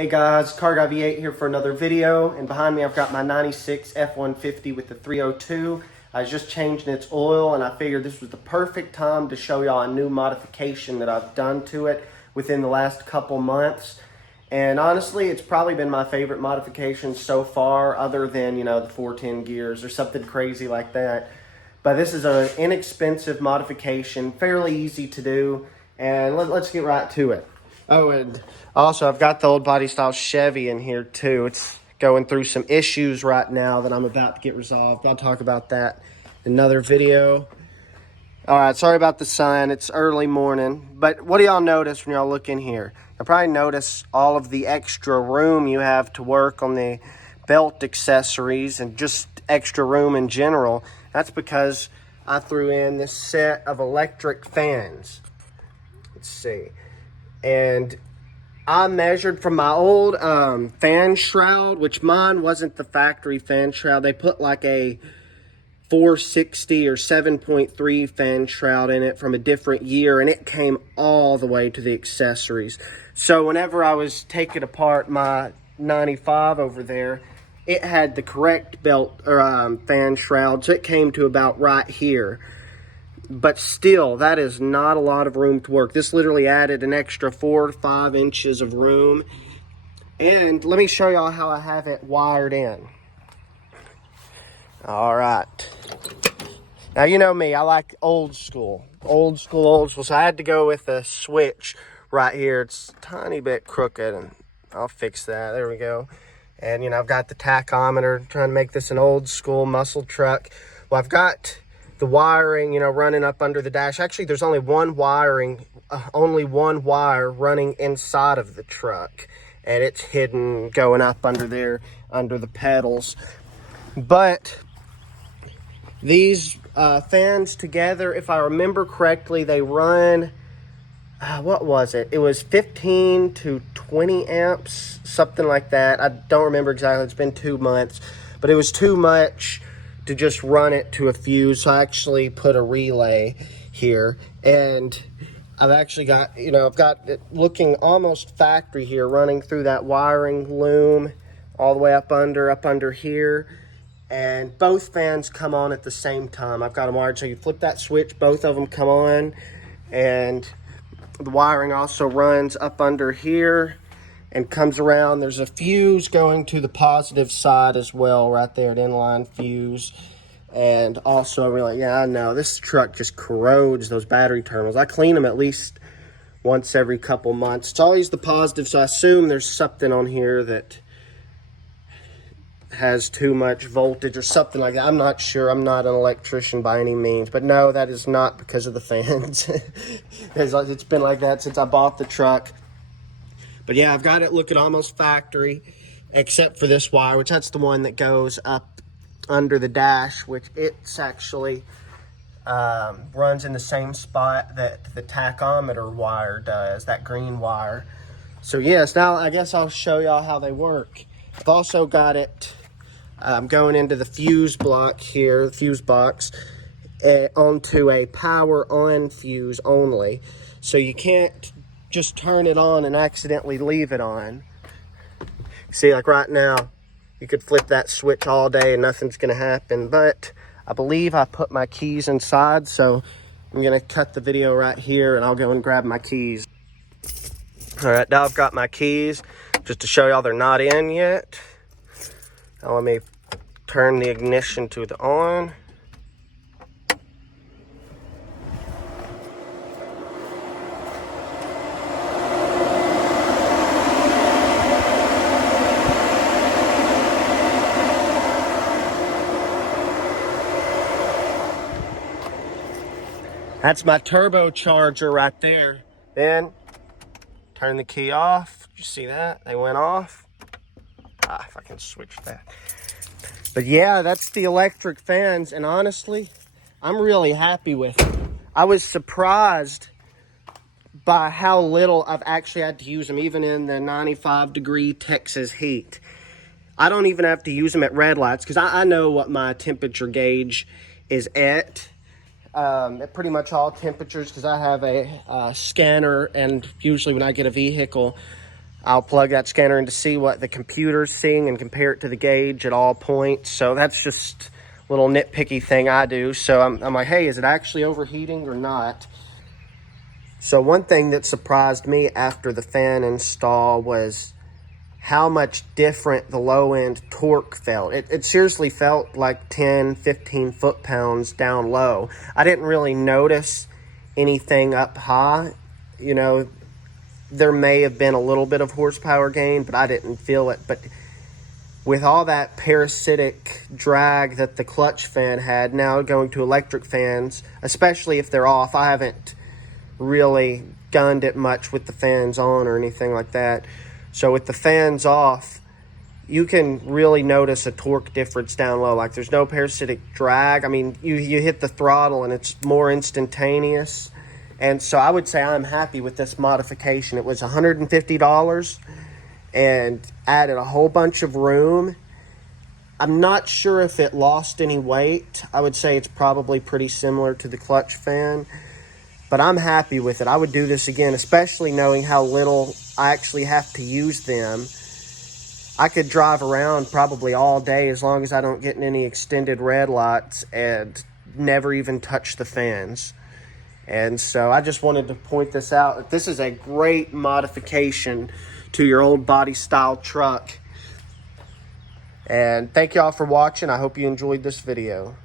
Hey guys, Car Guy V8 here for another video, and behind me I've got my 96 F150 with the 302. I was just changing its oil, and I figured this was the perfect time to show y'all a new modification that I've done to it within the last couple months. And honestly, it's probably been my favorite modification so far, other than, you know, the 410 gears or something crazy like that. But this is an inexpensive modification, fairly easy to do, and let's get right to it. Oh, and also I've got the old body style Chevy in here too. It's going through some issues right now that I'm about to get resolved. I'll talk about that in another video. All right, sorry about the sun. It's early morning. But what do y'all notice when y'all look in here? You'll probably notice all of the extra room you have to work on the belt accessories and just extra room in general. That's because I threw in this set of electric fans. Let's see. And I measured from my old fan shroud, which mine wasn't the factory fan shroud. They put like a 460 or 7.3 fan shroud in it from a different year, and it came all the way to the accessories. So whenever I was taking apart my 95 over there, it had the correct belt or fan shroud, so it came to about right here. But still, that is not a lot of room to work. This literally added an extra 4 to 5 inches of room. And let me show y'all how I have it wired in. All right. Now, you know me, I like old school. Old school. So I had to go with a switch right here. It's a tiny bit crooked, and I'll fix that. There we go. And, you know, I've got the tachometer, trying to make this an old school muscle truck. Well, I've got the wiring, you know, running up under the dash. Actually, there's only one wire running inside of the truck, and it's hidden going up under there, under the pedals. But these fans together, if I remember correctly, they run, what was it? It was 15 to 20 amps, something like that. I don't remember exactly. It's been 2 months, but it was too much to just run it to a fuse. So I actually put a relay here, and I've actually got, you know, I've got it looking almost factory here, running through that wiring loom all the way up under here. And both fans come on at the same time. I've got them wired, so you flip that switch, both of them come on, and the wiring also runs up under here and comes around. There's a fuse going to the positive side as well, right there, an inline fuse. And also, really, yeah, I know, this truck just corrodes those battery terminals. I clean them at least once every couple months. It's always the positive, so I assume there's something on here that has too much voltage or something like that. I'm not sure. I'm not an electrician by any means. But no, that is not because of the fans. It's been like that since I bought the truck. But yeah, I've got it looking almost factory, except for this wire, which that's the one that goes up under the dash, which it's actually runs in the same spot that the tachometer wire does, that green wire. So yes, now I guess I'll show y'all how they work. I've also got it going into the fuse block here, the fuse box, onto a power on fuse only. So you can't just turn it on and accidentally leave it on. See, like right now, you could flip that switch all day and nothing's gonna happen, but I believe I put my keys inside, so I'm gonna cut the video right here and I'll go and grab my keys. All right, now I've got my keys, just to show y'all they're not in yet. Now let me turn the ignition to the on. That's my turbocharger right there. Then, turn the key off. Did you see that? They went off. If I can switch that. But yeah, that's the electric fans, and honestly, I'm really happy with it. I was surprised by how little I've actually had to use them, even in the 95-degree Texas heat. I don't even have to use them at red lights, because I know what my temperature gauge is at pretty much all temperatures, because I have a scanner, and usually when I get a vehicle, I'll plug that scanner in to see what the computer's seeing and compare it to the gauge at all points. So that's just a little nitpicky thing I do. So I'm like, hey, is it actually overheating or not? So one thing that surprised me after the fan install was how much different the low end torque felt. It seriously felt like 10, 15 foot-pounds down low. I didn't really notice anything up high. You know, there may have been a little bit of horsepower gain, but I didn't feel it. But with all that parasitic drag that the clutch fan had, now going to electric fans, especially if they're off, I haven't really gunned it much with the fans on or anything like that. So with the fans off, you can really notice a torque difference down low. Like there's no parasitic drag. I mean, you hit the throttle and it's more instantaneous. And so I would say I'm happy with this modification. It was $150 and added a whole bunch of room. I'm not sure if it lost any weight. I would say it's probably pretty similar to the clutch fan, but I'm happy with it. I would do this again, especially knowing how little I actually have to use them. I could drive around probably all day as long as I don't get in any extended red lights and never even touch the fans. And so I just wanted to point this out. This is a great modification to your old body style truck. And thank y'all for watching. I hope you enjoyed this video.